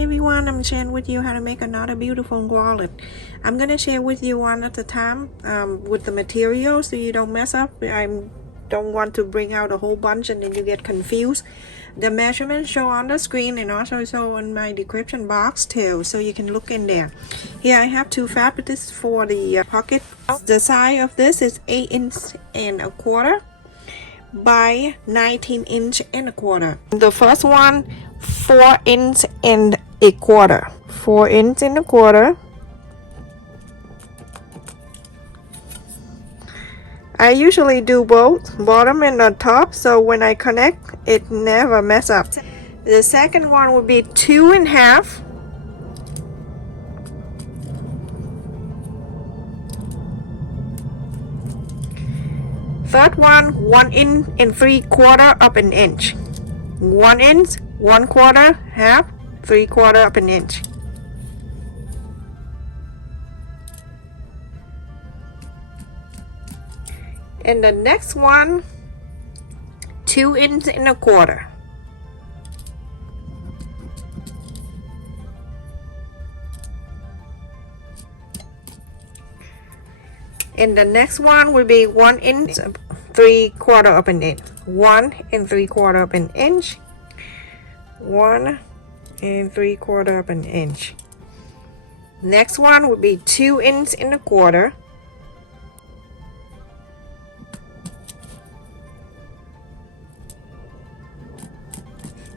Hi everyone, I'm sharing with you how to make another beautiful wallet. I'm gonna share with you one at a time with the material so you don't mess up. I don't want to bring out a whole bunch and then you get confused. The measurements show on the screen and also show in my description box too, so you can look in there. Here I have two fabrics for the pocket. The size of this is 8.25 inches by 19.25 inches. The first one 4.25 inches. 4.25 inches. I usually do both bottom and the top, so when I connect it never mess up. The second one will be 2.5. Third one 1.75 inches. 1 inch, 1/4, half, 3/4 inch. And the next one 2.25 inches. And the next one will be 1.75 inches. 1.75 inches. 1.75 inches. Next one will be 2.25 inches.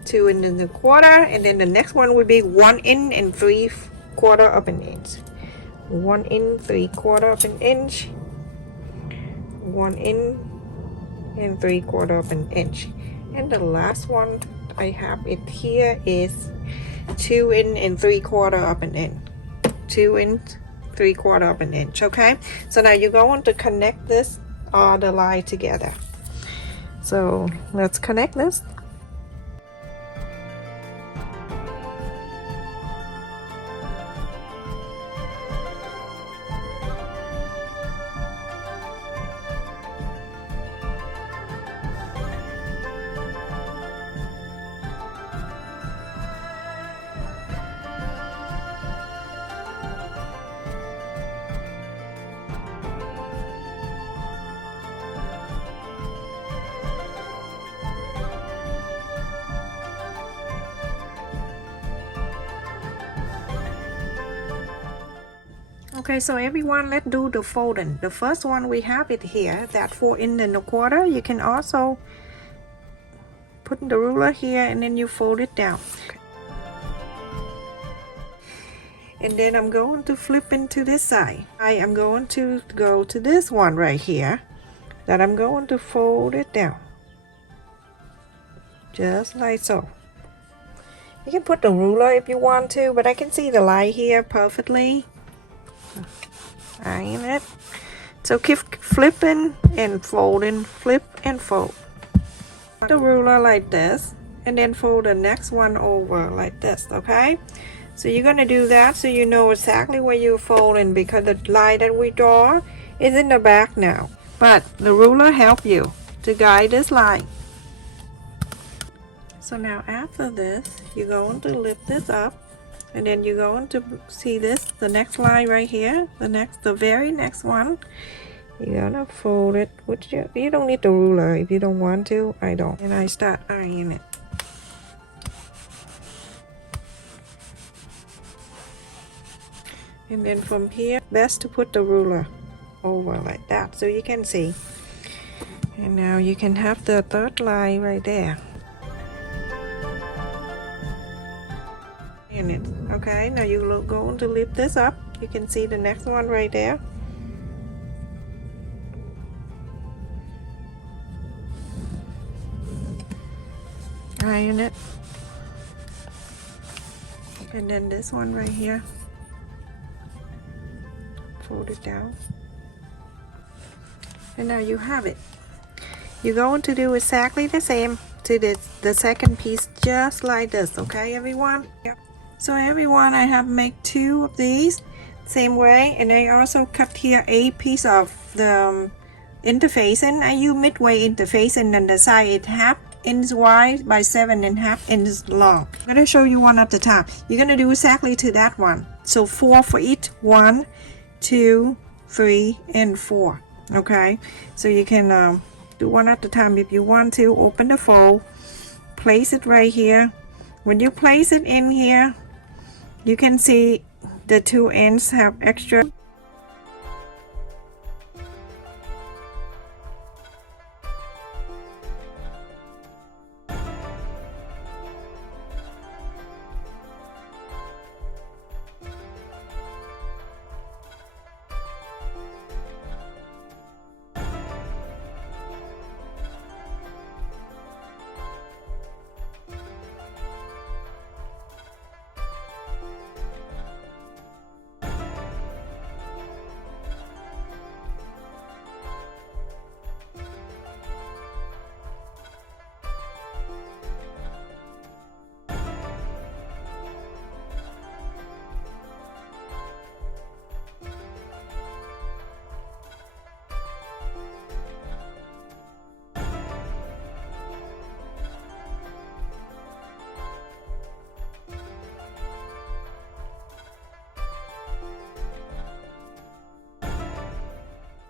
2.25 inches, and then the next one will be 1.75 inches. 1.75 inches. 1.75 inches. And the last one I have it here is 2.75 inches. 2.75 inches. Okay, so now you're going to connect this all the line together. So let's connect this. Okay, so everyone, let's do the folding. The first one we have it here, that 4.25 inches. You can also put the ruler here and then you fold it down. Okay. And then I'm going to flip into this side. I am going to go to this one right here, that I'm going to fold it down. Just like so. You can put the ruler if you want to, but I can see the line here perfectly. Iron it. So keep flipping and folding, flip and fold. The ruler like this, and then fold the next one over like this. Okay, so you're gonna do that so you know exactly where you're folding, because the line that we draw is in the back now, but the ruler help you to guide this line. So now after this, you're going to lift this up, and then you're going to see this, the next line right here, the very next one. You're gonna fold it with you don't need the ruler if you don't want to. I don't. And I start ironing it. And then from here, best to put the ruler over like that so you can see. And now you can have the third line right there. In it. Okay, now you're going to lift this up. You can see the next one right there. Iron it. And then this one right here. Fold it down. And now you have it. You're going to do exactly the same to the second piece, just like this. Okay, everyone? Yep. So everyone, I have made 2 of these same way, and I also cut here a piece of the interfacing. I use midway interfacing, and the side it have inches wide by 7.5 inches long. I'm going to show you one at a time. You're going to do exactly to that one. So 4 for each. 1, 2, 3, and 4. Okay, so you can do one at a time. If you want to, open the fold, place it right here. When you place it in here, you can see the 2 ends have extra.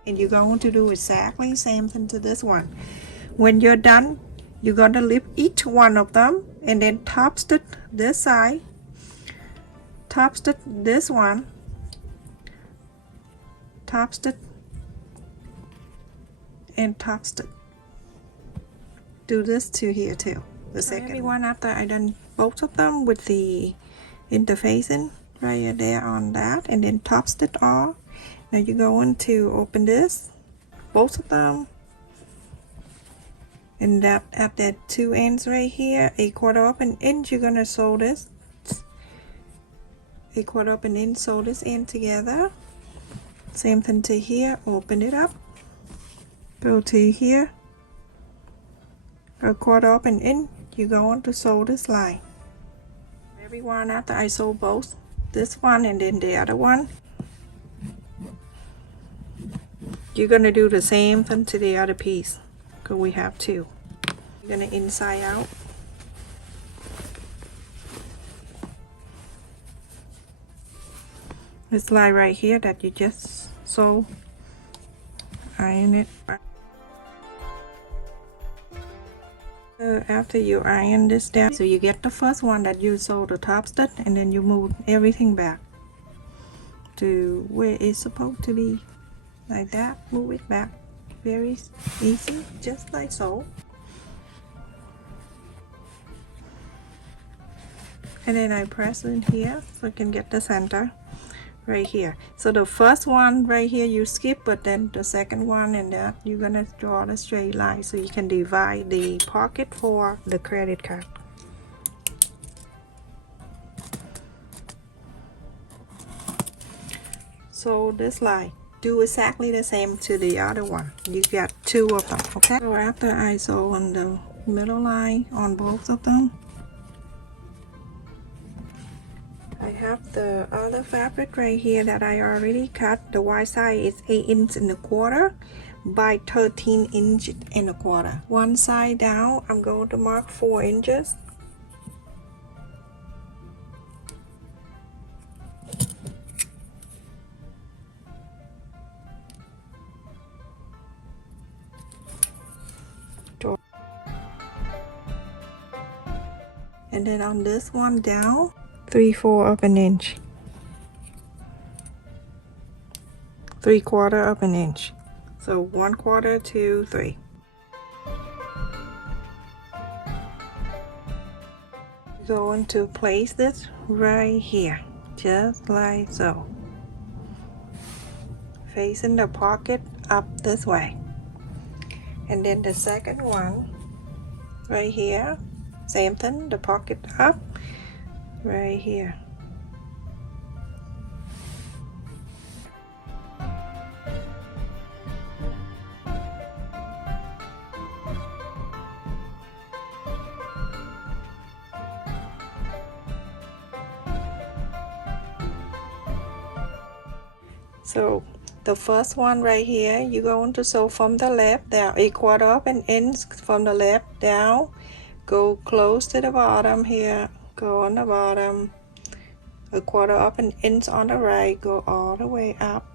And you're going to do exactly same thing to this one. When you're done, you're going to lift each one of them and then top stitch this side, top stitch this one, top stitch, and top stitch. Do this to here too, the second one. After I done both of them with the interfacing right there on that, and then top stitch all. Now you're going to open this, both of them, and that at that 2 ends right here, 1/4 of an inch, you're gonna sew this, 1/4 of an inch, sew this end together. Same thing to here, open it up, go to here, 1/4 of an inch, you're going to sew this line. Everyone after I sew both, this one and then the other one, you're going to do the same thing to the other piece, because we have 2. You're going to inside out. This line right here that you just sew, iron it. After you iron this down, so you get the first one that you sew the top stitch, and then you move everything back to where it's supposed to be. Like that, move it back, very easy, just like so. And then I press in here so I can get the center right here. So the first one right here you skip, but then the second one and that you're gonna draw the straight line so you can divide the pocket for the credit card. So this line, do exactly the same to the other one. You got 2 of them, okay? So after I sew on the middle line on both of them, I have the other fabric right here that I already cut. The wide side is 8 inches and a quarter by 13 inches and a quarter. One side down, I'm going to mark 4 inches. And then on this one down, 3/4 of an inch, 3/4 of an inch. So 1/4, 2, 3. Going to place this right here, just like so, facing the pocket up this way. And then the second one right here, same thing, the pocket up right here. So The first one right here, you're going to sew from the left down, 1/4 of an inch from the left down, go close to the bottom here, go on the bottom, 1/4 of an inch on the right, go all the way up.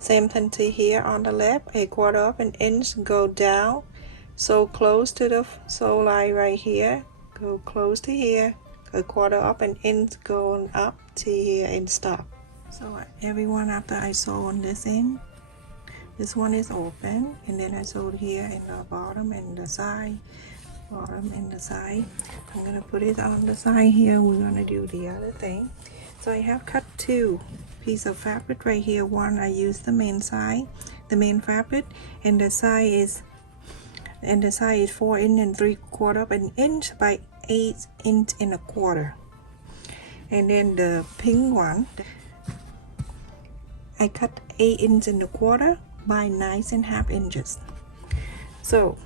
Same thing to here on the left, 1/4 of an inch, go down, so close to the sew line right here, go close to here, 1/4 of an inch going up to here and stop. So everyone, after I sew on this end, this one is open, and then I sewed here in the bottom and the side, bottom and the side. I'm gonna put it on the side here. We're gonna do the other thing. So I have cut 2 pieces of fabric right here. One I use the main side, the main fabric, and the side is 4 3/4 of an inch by 8 1/4. And then the pink one, I cut 8 1/4 by 9 1/2 inches. So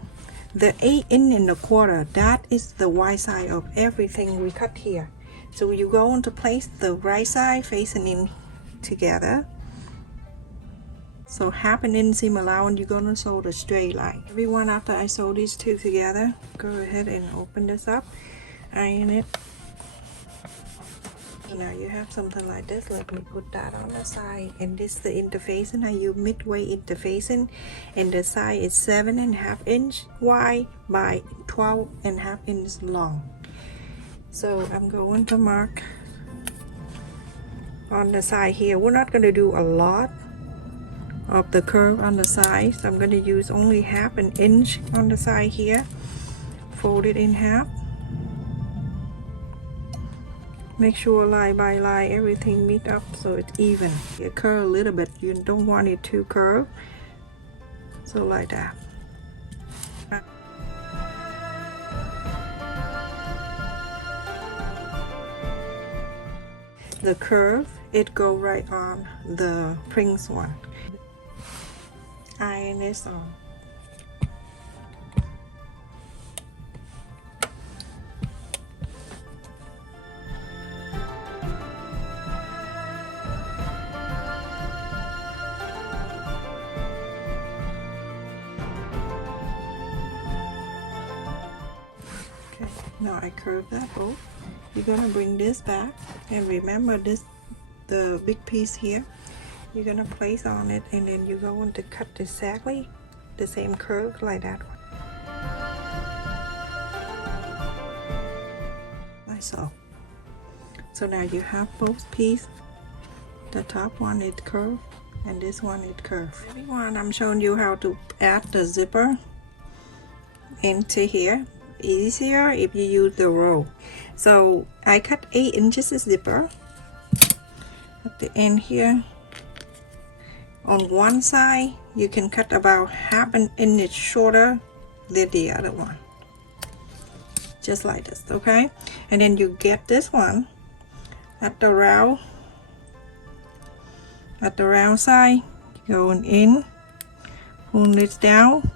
the 8 1/4, that is the right side of everything we cut here. So you go on to place the right side facing in together. So 1/2 inch seam allowance, you're gonna sew the straight line. Everyone, after I sew these two together, go ahead and open this up, iron it. So now you have something like this. Let me put that on the side, and this is the interfacing. I use midway interfacing, and the side is 7 1/2 inch wide by 12 1/2 inch long. So I'm going to mark on the side here. We're not going to do a lot of the curve on the side, so I'm going to use only 1/2 inch on the side here. Fold it in half. Make sure line by line everything meet up so it's even. It curve a little bit, you don't want it too curved, so like that. The curve, it go right on the Prince one. Iron this on. Okay, now I curve that both. You're gonna bring this back, and remember this, the big piece here, you're gonna place on it, and then you're going to cut exactly the same curve like that one, like so. So now you have both pieces. The top one is curved and this one is curved. Everyone, I'm showing you how to add the zipper into here. Easier if you use the roll. So I cut 8 inches zipper at the end here. On one side you can cut about 1/2 inch shorter than the other one, just like this, okay? And then you get this one at the round side, going in, pull this down,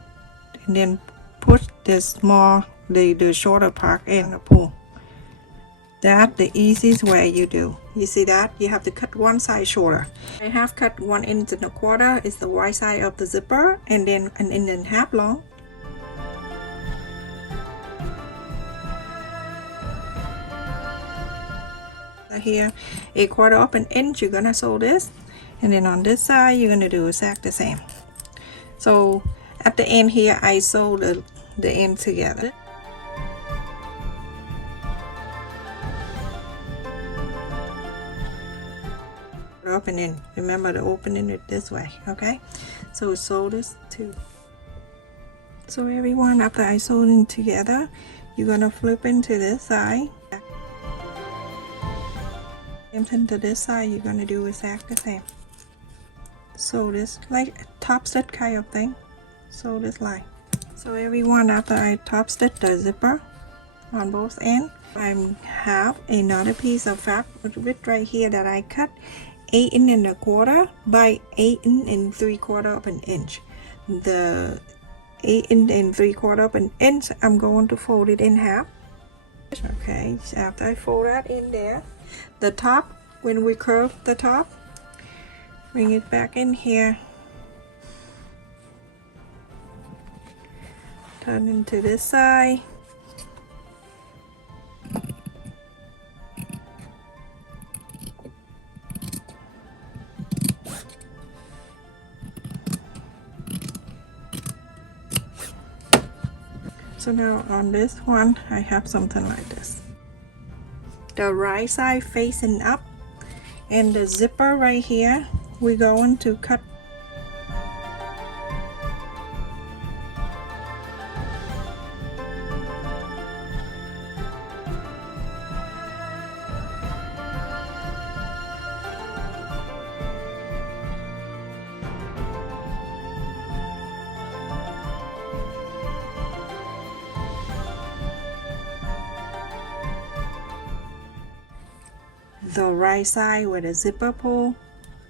and then push the small, the shorter part in the pull. That's the easiest way you do. You see that? You have to cut one side shorter. I have cut 1 1/4 is the right side of the zipper, and then 1 1/2 long. Here, 1/4 of an inch, you're gonna sew this, and then on this side you're gonna do exactly the same. So at the end here, I sew the end together. Opening, remember the opening it this way, okay? So sew this too. So everyone, after I sew them together, you're gonna flip into this side. Same thing to this side, you're gonna do exactly the same. Sew this like top stitch kind of thing. Sew this line. So everyone, after I top stitch the zipper on both ends, I have another piece of fabric right here that I cut 8 1/4 by 8 3/4 of an inch. The 8 3/4 of an inch, I'm going to fold it in half. Okay, so after I fold that in there, the top, when we curve the top, bring it back in here, turn into this side. So now on this one, I have something like this. The right side facing up, and the zipper right here, we're going to cut. The right side with a zipper pull,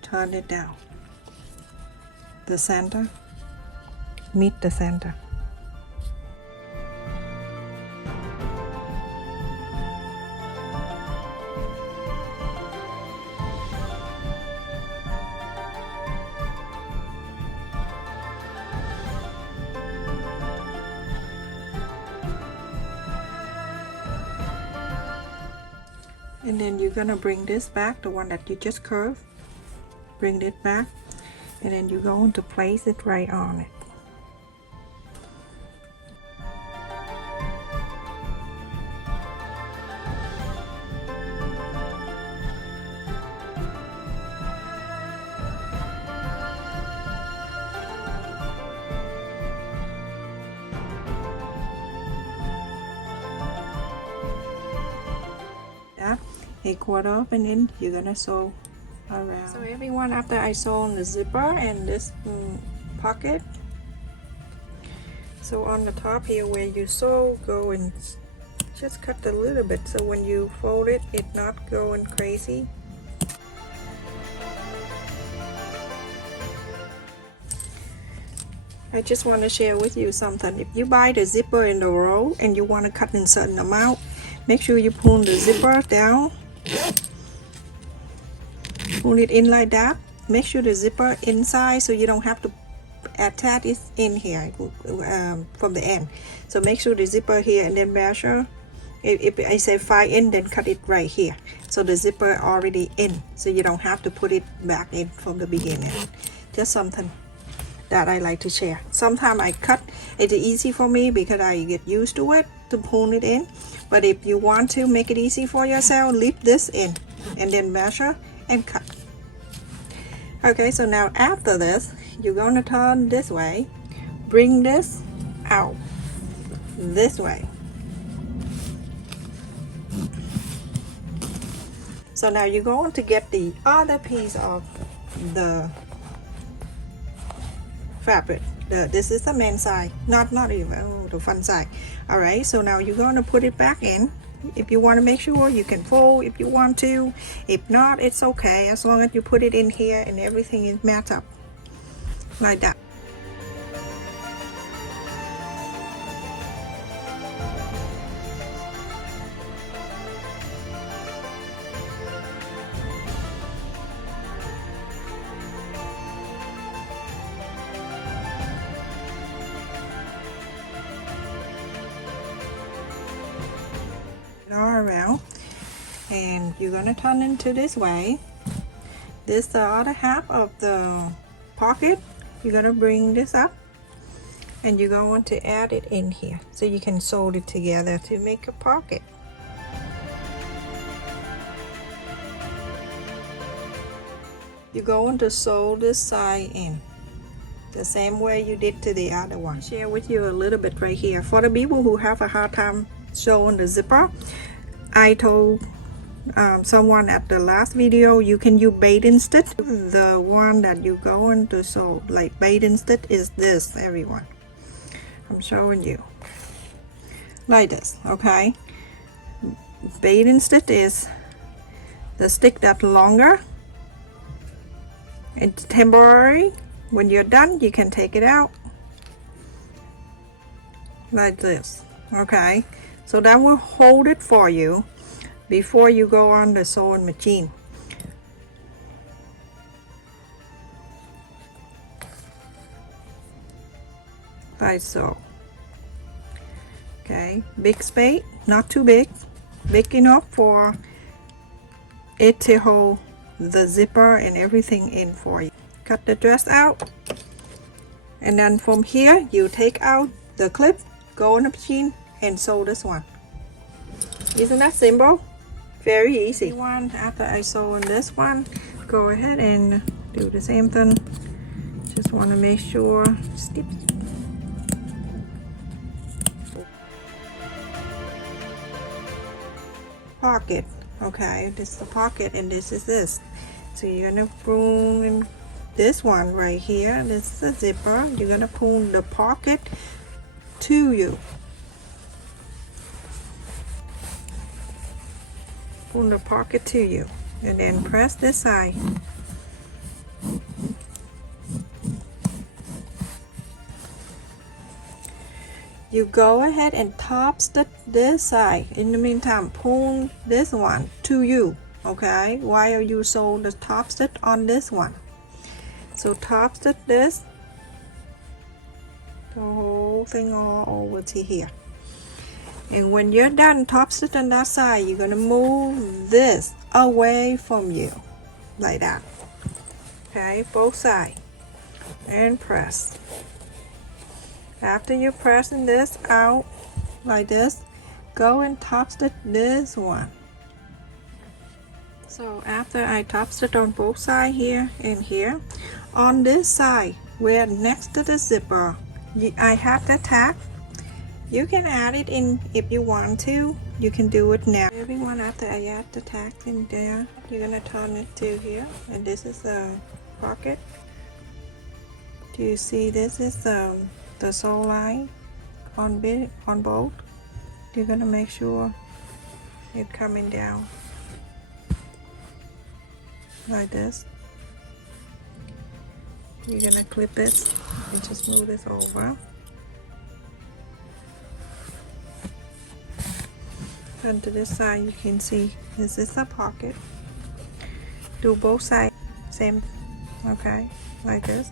turn it down. The center, meet the center. And then you're gonna bring this back, the one that you just curved, bring it back, and then you're going to place it right on it. A quarter up, and then you're gonna sew around. So everyone, after I sew on the zipper and this pocket, so on the top here where you sew, go and just cut a little bit, so when you fold it, it's not going crazy. I just want to share with you something. If you buy the zipper in the roll and you want to cut in certain amount, make sure you pull the zipper down, pull it in like that. Make sure the zipper inside, so you don't have to attach it in here from the end. So make sure the zipper here, and then measure. If I say 5 in, then cut it right here, so the zipper already in, so you don't have to put it back in from the beginning. Just something that I like to share. Sometimes I cut, it's easy for me because I get used to it, to pull it in. But if you want to make it easy for yourself, leave this in and then measure and cut. Okay, so now after this, you're going to turn this way, bring this out this way. So now you're going to get the other piece of the fabric. This is the men's side, not even the front side. All right, so now you're going to put it back in. If you want to make sure, you can fold if you want to. If not, it's okay, as long as you put it in here and everything is matched up like that. All around, and you're gonna turn into this way. This the other half of the pocket. You're gonna bring this up, and you're going to add it in here, so you can sew it together to make a pocket. You're going to sew this side in the same way you did to the other one. I'll share with you a little bit right here. For the people who have a hard time showing the zipper, I told someone at the last video you can use bathing stitch. The one that you're going to sew like bathing stitch is this, everyone. I'm showing you like this, okay? Bathing stitch is the stick that's longer. It's temporary. When you're done, you can take it out like this, okay? So that will hold it for you before you go on the sewing machine. Like so. Okay, big spade, not too big, big enough for it to hold the zipper and everything in for you. Cut the dress out, and then from here you take out the clip, go on the machine and sew this one. Isn't that simple? Very easy. One after I sew on this one, go ahead and do the same thing. Just want to make sure skip pocket. Okay, this is the pocket and this is this. So you're gonna pull in this one right here. This is the zipper. You're gonna pull the pocket to you. Pull the pocket to you, and then press this side. You go ahead and top stitch this side. In the meantime, pull this one to you, okay, while you sew the top stitch on this one. So top stitch this, the whole thing all over to here. And when you're done top stitch on that side, you're gonna move this away from you, like that. Okay, both sides, and press. After you're pressing this out like this, go and top stitch this one. So after I top stitch on both sides here and here, on this side where next to the zipper I have the tack, you can add it in if you want to. You can do it now. Everyone, after I add the tack in there, you're gonna turn it to here, and this is the pocket. Do you see this is the sew line on both? You're gonna make sure it coming down like this. You're gonna clip this and just move this over. And to this side you can see this is the pocket. Do both sides same, okay, like this.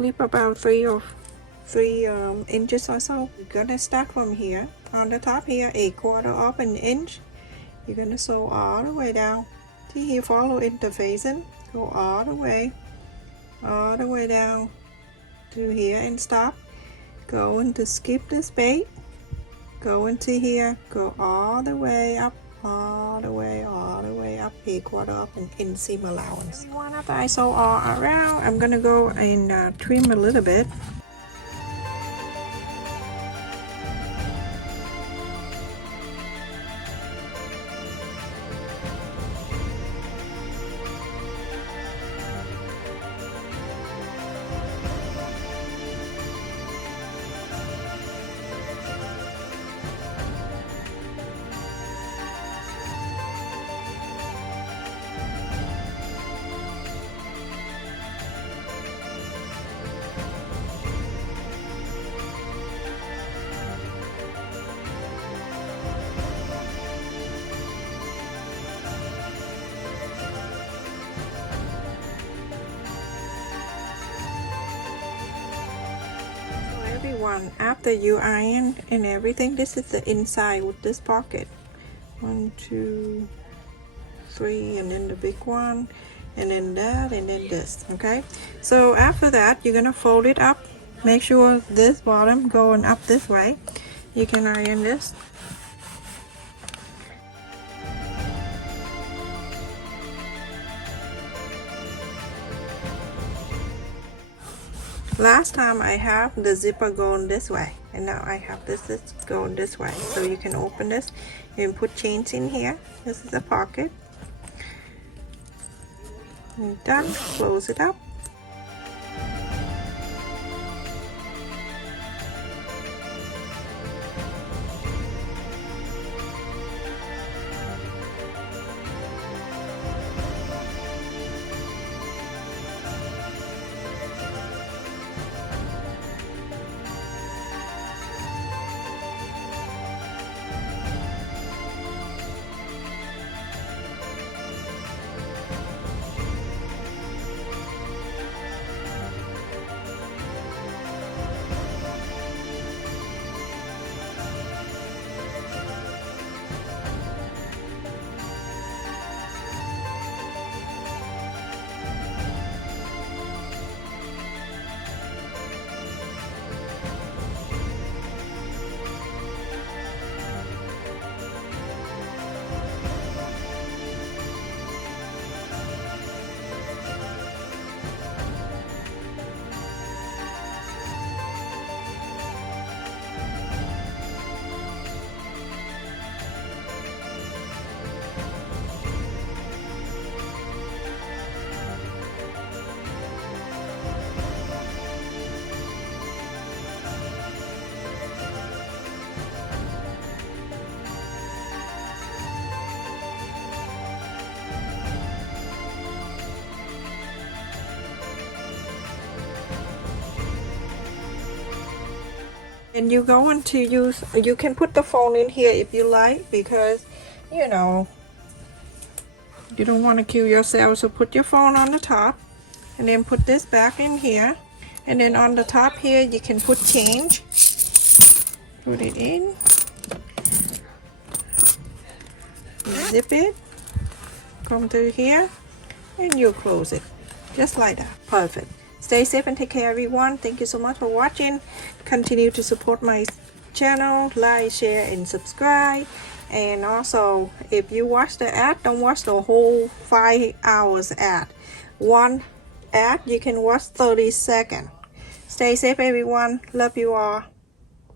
Leave about 3 inches or so. You're gonna start from here on the top here, 1/4 of an inch. You're gonna sew all the way down to here. Follow interfacing, go all the way down to here and stop. Go into skip the space, go into here, go all the way up, all the way up, 1/4 of an inch seam allowance. After I sew all around, I'm gonna go and trim a little bit. Everyone, after you iron and everything, this is the inside with this pocket. 1, 2, 3, and then the big one, and then that, and then this. Okay, so after that you're gonna fold it up. Make sure this bottom going up this way. You can iron this. Last time I have the zipper going this way, and now I have this going this way. So you can open this and put chains in here. This is a pocket. And done. Close it up. And you're going to use, you can put the phone in here if you like, because you know you don't want to kill yourself. So put your phone on the top and then put this back in here, and then on the top here you can put change. Put it in, zip it, come through here, and you close it just like that. Perfect. Stay safe and take care, everyone. Thank you so much for watching. Continue to support my channel, like, share, and subscribe. And also, if you watch the ad, don't watch the whole 5 hours ad. One ad, you can watch 30 seconds. Stay safe, everyone. Love you all.